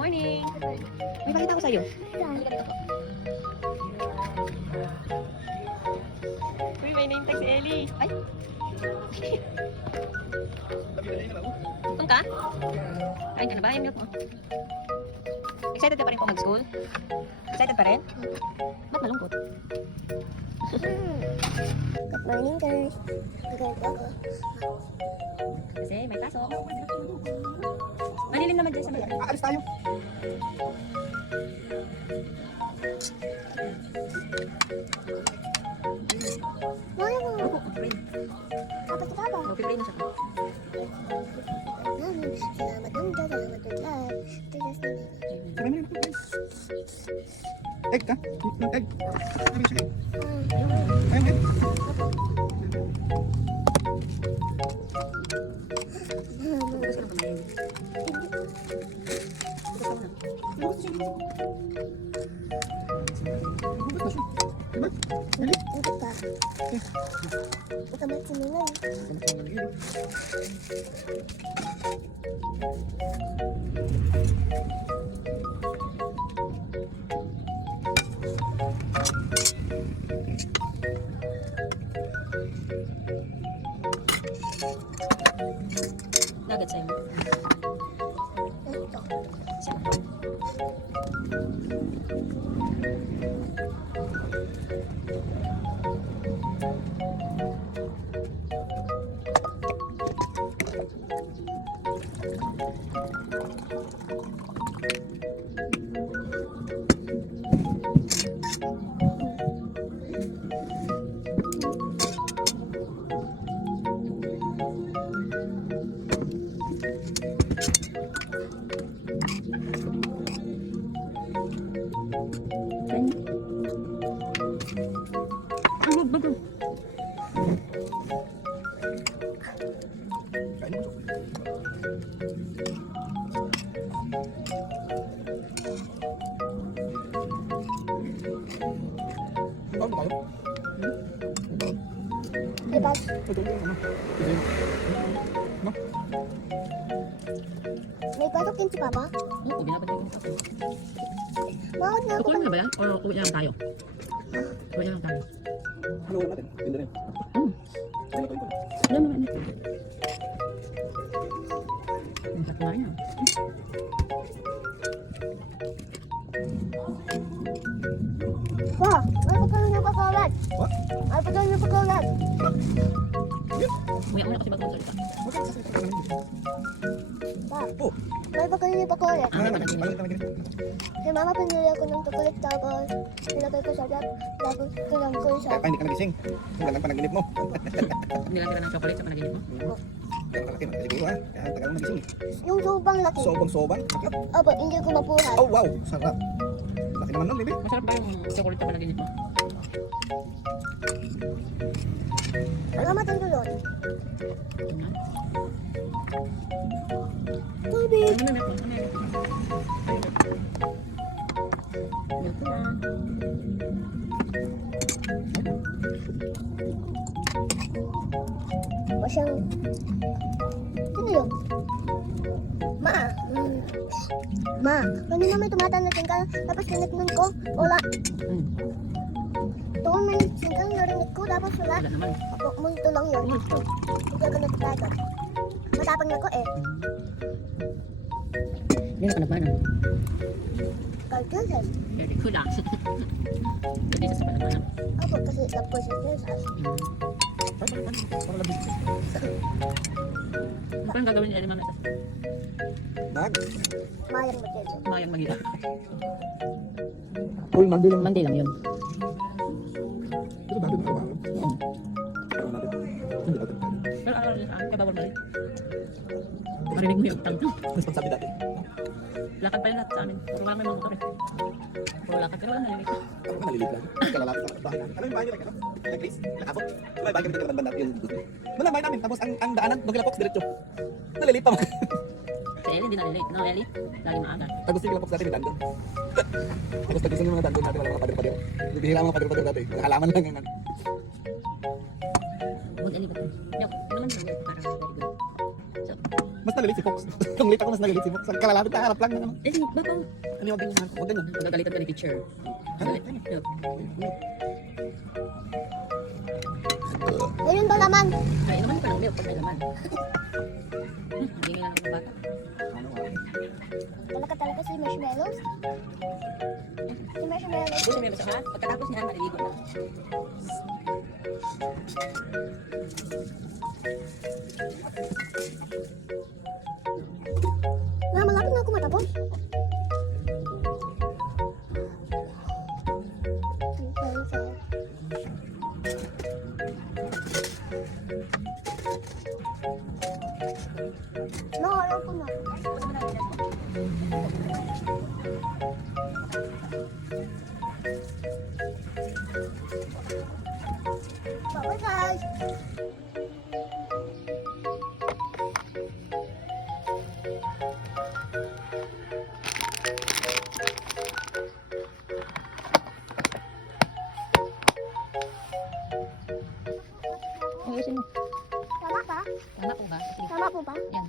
morning. May pakita ko sa'yo. Uy, may name tag si Ellie. Ay! Gutom ka? Kain ka na ba? Yung milk mo. Excited ka pa rin po mag-school? Excited pa rin? Ba't malungkot? Good morning, guys. Good ako. Kasi may pasok. Malilim naman dyan sa mga. Aalis tayo. Maya mo. Opo, mag-pray. Kapag kita ba? Mag-pray na siya. Namin. Salamat ng Diyos. Salamat ng lahat. Tigas na nila. Sabay mo na yun. Egg ka? Yung egg. Sabi siya egg. Ayun, egg. Bukas ka na kumain. Hugot na siya. Diba? Really? Hindi pa. Utamat sinunan. Kamat siya lang yun. Nugget sa'yo. Ito. Sino? Ano ba ito? Kain mo. Bago tayo? Diba? Ito yung ano. Ito yung... No? May pasok din si Papa? Oo, binabalik ko ako. Mawag na ako. Kukunin na ba yan? O uwi na lang tayo? Uwi na lang tayo. Ano ulam natin? Ganda rin. Ano ito? Alam naman ito. Ang sarap kumain ah. Wah! May pagkain na pagkalat. What? May pagkain na pagkalat. Uwi ako na kasi bago magsalita. Okay, sasabihin ko naman yun. Pa, Oh! may pagkain na pagkalat. Ah, may panaginip. Ayun, tama ganito. Si Mama pinili ako ng chocolate tapos nilagay ko sa bag. Tapos tinam ko sa... Kaya pa hindi ka nagising. Ang gandang panaginip mo. Nilagyan ka ng chocolate sa panaginip mo? Kaya kalaki ng siguro ha. Kaya ang tagal mo nagising eh. Yung sobrang laki. Sobang-sobang. Sakit. Opo, hindi ko mapuhay. Oh wow! Sarap. Laki naman nun, baby. Masarap ba yung chocolate sa panaginip mo? Salamat ang tulot. Ano? Tubig. Ano na po? Ano na po? Milk na. O siyang... Sino yun? Ma. Ma. Kanina may tumatang na singkang tapos kinitnon ko. Wala. Doon may singkang narinig ko tapos wala. Wala naman. Ako, multo lang yun. Multo. Hindi ako nagpapagod. Matapang ako eh. Hindi na ka nagmana. Calculus. Very good ah. Hindi sa panaman. Ako kasi love ko si Jesus. Parang labig. Ano pang gagawin niya? Mama sa Dag. Mayang Matillo. mayang mahirap. Uy, mandi lang. Monday lang yun. Ito dati na trabaho. Pero natin. Hindi natin. Pero araw na saan? Kabawal ba rin? Marinig mo yung utang. Responsabi dati. Lakad pa yun lahat sa amin. Puro kami mga motor eh. Puro lakad. Pero wala nalilig. Ako nga nalilit lang. Kalalapit sa bahay namin. Ano yung bahay nila? Ano? Nag-place? Nakabot? Diba yung bahay kami tinatandaan natin yung gusto. Doon ang bahay namin. Tapos ang daanan, Magalapok, diretso. Nalilit pa mga. Si Ellie hindi nalilate. No, Ellie? Lagi maaga. Tapos yung Magalapok dati may dandon. Tapos tagisan yung mga dandon natin. Wala mga pader-pader. Bihira mga pader-pader dati. Mga halaman lang yung Good, Ellie ba ito? Yok, yun naman yun. Parang very good. So, Mas nagalit si Fox. Kung late ako, mas nagalit si Fox. Ang kalalapit na harap lang ng ano. Eh, si Babaw. Ano yung wag ganun. Magagalitan ka ni teacher. Galit. Yup. Ayun ba laman? Ay, naman ka ng milk pag may laman. Hindi nga lang ng bata. Talaga si Marshmallows. Si Marshmallows. Busin mo yung basa. Pagkatapos niya, maliligo na. Malapit na ako matapos. No, ayaw ko na. Bye guys. Ayusin mo. Tama ba? Tama po ba? Sige. Tama po ba? Yan.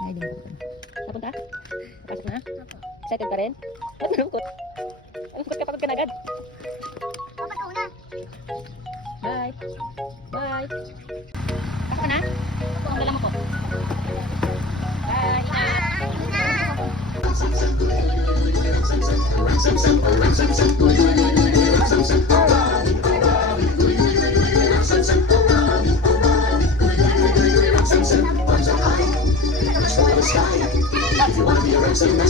Ay, di mo. Napunta? Napasok na? Excited ka rin? Ba't malungkot? Malungkot ka pagod ka na agad. Dapat una. Bye. Bye. Pasok ka na? Ang dala mo po. Bye. Ingat.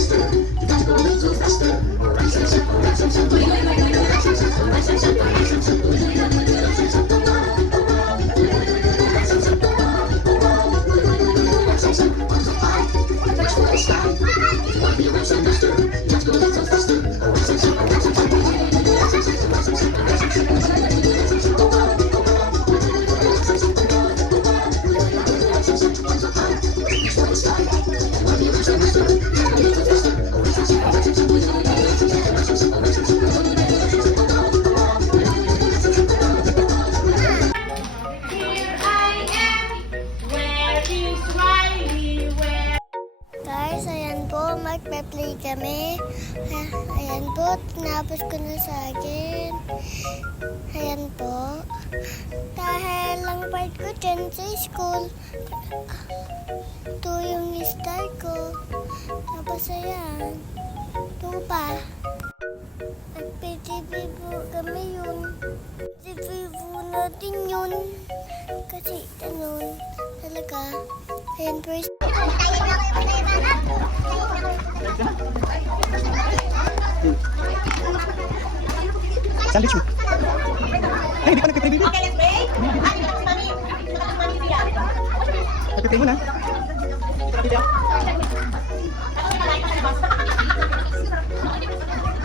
Guys, ayan po, magpe-play kami. Ayan po, tinapos ko na sa akin. Ayan po. Dahil lang part ko dyan sa school. Ito yung start ko. Tapos ayan. Ito pa. Nag-PTV po kami yun. PTV po natin yun. Kasi ganun. Talaga. Ayan first. Sandwich mo. Ay, hindi pa nagkatay, baby. Nagkatay mo na.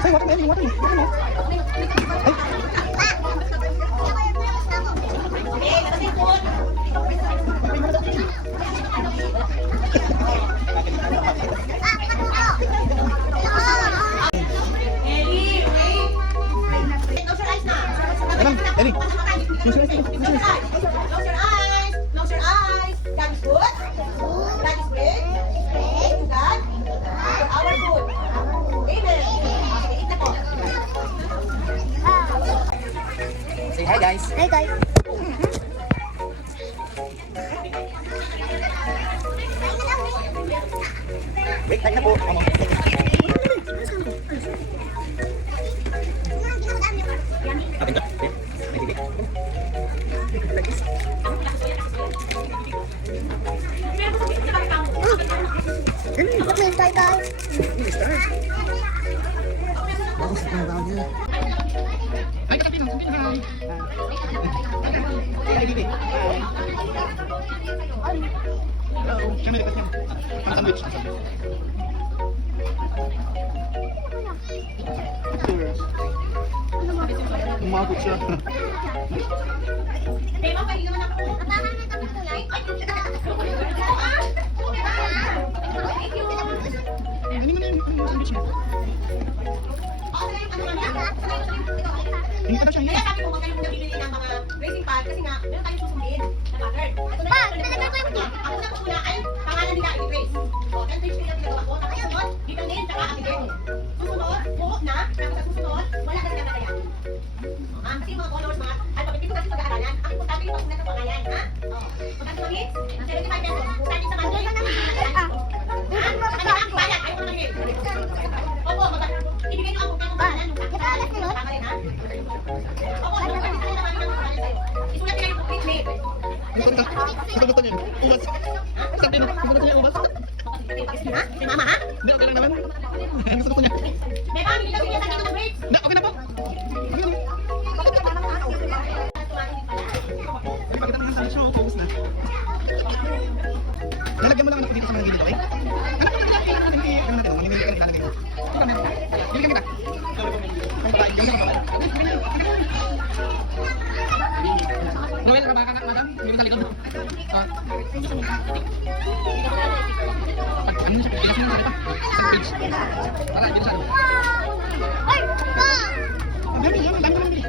Ay, water na, water na. Ay. Alam, Danny. Close your eyes. Close your eyes. God is good. God is great. Thank you, God. For our good. Amen. Okay, eat na po. Say hi, guys. Hi guys. Wait, time na po. Come on. Atin ka. May bibig. Bakit may start guys? Ay, katabi mo. Hi. Hi, bibig. Hello. Siya may likat niya. Ang sandwich. Ang sandwich. Sure. Umagot siya. Hindi mo na yung sandwich mo. Hindi pa daw siya Kaya sabi ko, huwag kayong nabibili ng mga racing pad kasi nga, meron tayong susundin na pattern. Ito na Pa, yung talaga ko yung Ako na po na ay pangalan nila i-trace. O, 10 page na pinagawa ko. Tapos susunod, dito name, tsaka apelido. Susunod, buhok na. Tapos sa susunod, wala ka na kaya. Kasi mga colors, mga alphabet, dito kasi pag-aaralan. Ang importante yung pagsulat ng pangalan, ha? O, importante mo hits, 75 pesos. Importante sa monthly, ang bayan, ayaw mo na hits. Opo, ibigay nyo ang bukang pangalan. Tama rin, ha? Opo, isulat nila yung complete name. Gusto niya. Ubas. Sabi mo, gusto niya ubas. Ha? Si mama, ha? Hindi, okay lang naman. Gusto niya. May pamili daw siya sa dito ng grades. Hindi, okay na po. Okay na. Pakita mo yung sandwich mo, focus na. Nalagyan mo lang dito sa mga gilid, okay? Anak mo na natin, mamimili ka rin, lalagyan mo. Ito na, bili ka kita. Ay, baka, yung sa Noel, ka baka madam? Yung sa likod. Ano siya? Pilas mo na ito. Page. Tara, dito sa ano. Ay, pa! Ang dami, ang dami ko lang bili.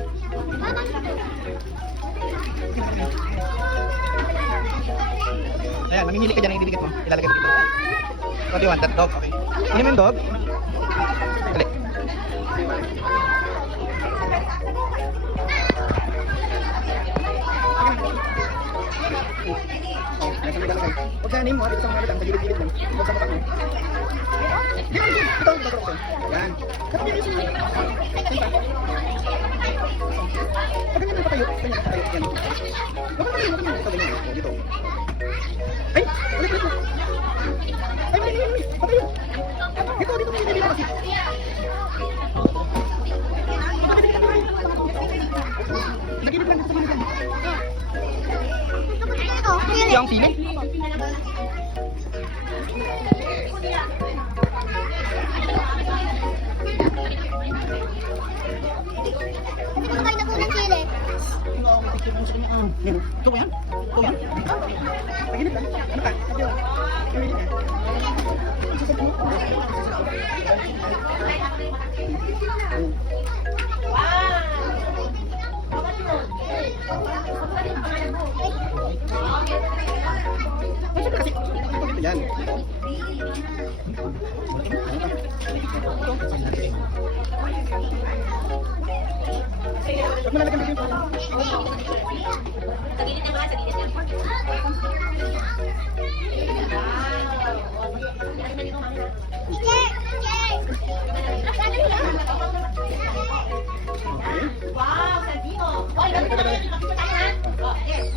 Ayan, mamimili ka dyan ng ididikit mo. Ilalagay ko dito. What do you want? That dog? Okay. Ano mo yung dog? Dali. Huwag ka name mo, dito sa mga litang, sa gilid-gilid lang. Huwag sa mata mo. Ito, ito. Yan. Pag ganyan pa kayo, ganyan pa kayo. Yan. Huwag ka ganyan. Ito, ganyan. Dito. Ay! Ulit. Ay, patayo. Dito, dito kasi. Nagilid lang dito sa mga litang. Yung feeling? Kumakain na po ng sili. Ito ba yan? Ito yan? Pagilid lang. Ano ka? Pagilid ka. Yan. Huwag mo lalagyan dito yung Sa gilid niya mga, sa gilid niya. Wow, Saldino. Oy, ganito naman yung makikita tayo, ha? Oh, yes.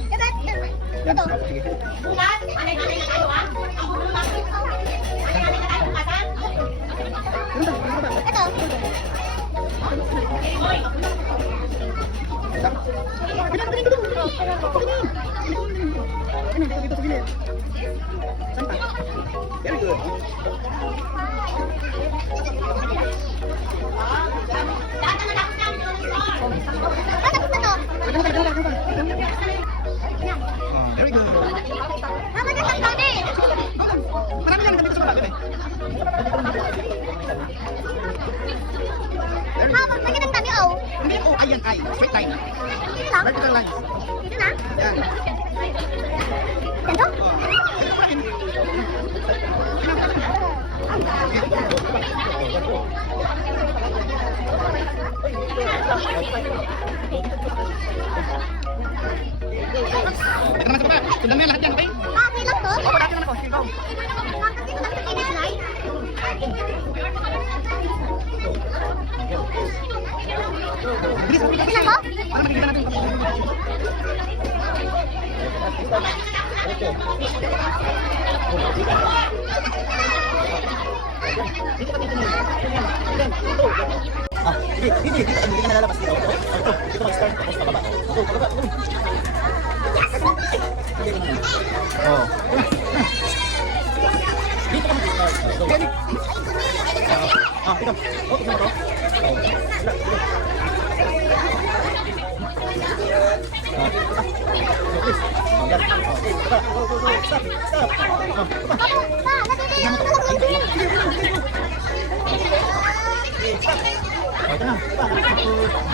Yan. Sige. Bukas, anay-anay na tayo, ha? Ang gulo natin. Anay-anay na tayo bukas, ha? Ito. Oy, Very good. lahat ng natapos namin yung store. Tapos na to. Very good. Mama na ang dami. Marami yan dito sa baba. Mama, lagyan ng dami, oh. Hindi, oh, ayan, ay. Straight line. Dito lang. Vertical line. Dito na. Yan. Ganito? Teka naman sa baba. Sundan mo yan lahat yan, okay? Okay lang to? Oo, dati naman ako. Sige, go. Dito lang sa finish line. Bilis, bilis. Dito lang ko? Para makikita natin. Hindi ka nalalabas dito. Dito mag-start, tapos pababa. Pababa. Oh. Dito ka mag-start. Ready? Dito. Oh, tignan mo to. Pa, natutulog. Ito na.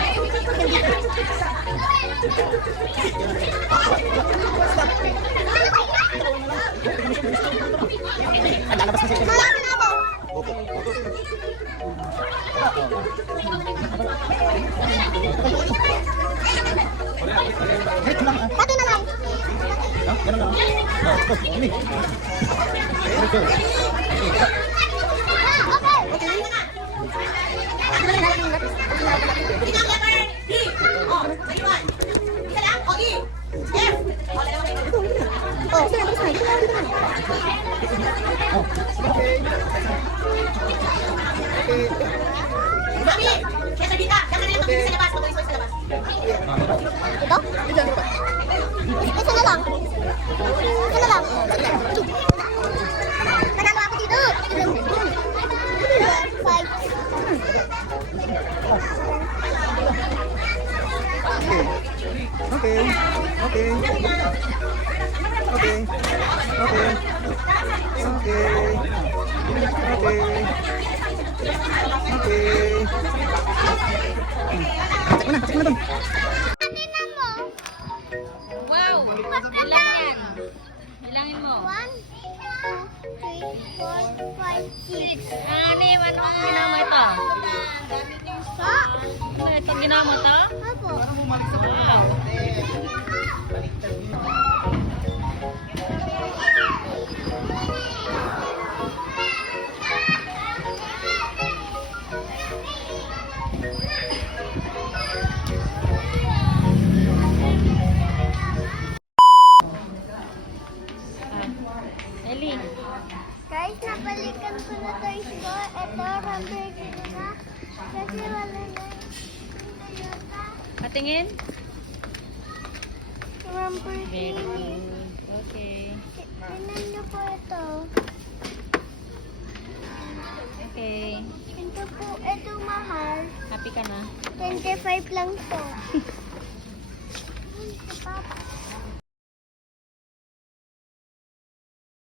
Ay, lalabas na siya. Wala na ako. Opo. Dito lang ah. Pati na lang. Ah, ganun lang. Ah, ito. Ini. Very good. Okay. Bilang letter D. Oh, sa iwan. Isa lang. O, E. F. O, dalawa kayo. Oh, sige, tapos na. Ito na, ito na. Oh. Okay. Okay. Mami, kaya sa dita. Kaya ka na yung magiging sa labas. Mag-ulis sa labas. Ito? Isa na lang. Isa na lang. Nagano ako dito. 5. Okay. Okay. Okay. Okay. Okay. Okay. Okay. Check mo na dun. Tingnan mo. Wow! Ilan yan? Ilangin mo. 1, 2, 3, 4, 5, 6. Anim, ano ang ginawa mo ito? Ah, Ano itong ginawa mo ito? Apo. Wow! Ellie, Guys, napalikan ko na toys ko. Ito, rumble ko na. Kasi wala na yung Toyota. patingin? Rumble Very ko. good. Okay. Tingnan niyo po ito. Okay. Ito po, ito mahal. Happy ka na? 25 lang to. Papa.